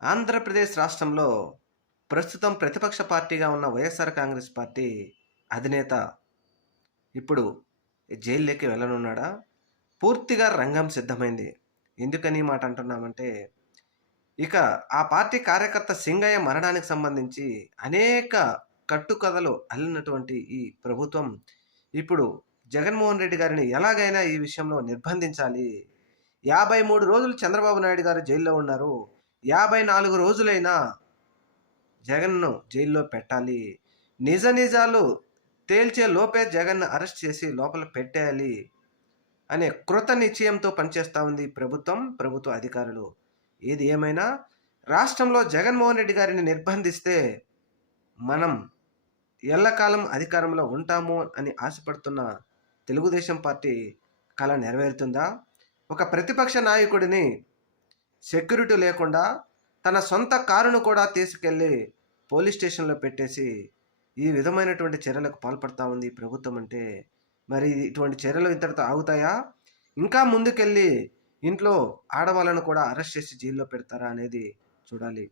ఆంధ్రప్రదేశ్ రాష్ట్రంలో ప్రస్తుతం ప్రతిపక్ష పార్టీగా ఉన్న వైఎస్ఆర్ కాంగ్రెస్ పార్టీ అధినేత ఇప్పుడు జైల్లోకి వెళ్ళనున్నాడా? పూర్తిగా రంగం సిద్ధమైంది. ఎందుకని ఈ మాట అంటున్నామంటే, ఇక ఆ పార్టీ కార్యకర్త సింగయ్య మరణానికి సంబంధించి అనేక కట్టుకథలు అల్లినటువంటి ఈ ప్రభుత్వం ఇప్పుడు జగన్మోహన్ రెడ్డి గారిని ఎలాగైనా ఈ విషయంలో నిర్బంధించాలి. 53 రోజులు చంద్రబాబు నాయుడు గారు జైల్లో ఉన్నారు. 54 రోజులైనా జగన్‌ను జైల్లో పెట్టాలి. నిజ నిజాలు తేల్చే లోపే జగన్‌ని అరెస్ట్ చేసి లోపల పెట్టేయాలి అనే కృత నిశ్చయంతో పనిచేస్తా ఉంది ఈ ప్రభుత్వం, ప్రభుత్వ అధికారులు. ఏది ఏమైనా రాష్ట్రంలో జగన్మోహన్ రెడ్డి గారిని నిర్బంధిస్తే మనం ఎల్లకాలం అధికారంలో ఉంటాము అని ఆశపడుతున్న తెలుగుదేశం పార్టీ కల నెరవేరుతుందా? ఒక ప్రతిపక్ష నాయకుడిని సెక్యూరిటీ లేకుండా తన సొంత కారును కూడా తీసుకెళ్ళి పోలీస్ స్టేషన్‌లో పెట్టేసి, ఈ విధమైనటువంటి చర్యలకు పాల్పడతా ఉంది ఈ ప్రభుత్వం అంటే, మరి ఇటువంటి చర్యలు ఇంతటితో ఆగుతాయా? ఇంకా ముందుకెళ్ళి ఇంట్లో ఆడవాళ్ళను కూడా అరెస్ట్ చేసి జైల్లో పెడతారా అనేది చూడాలి.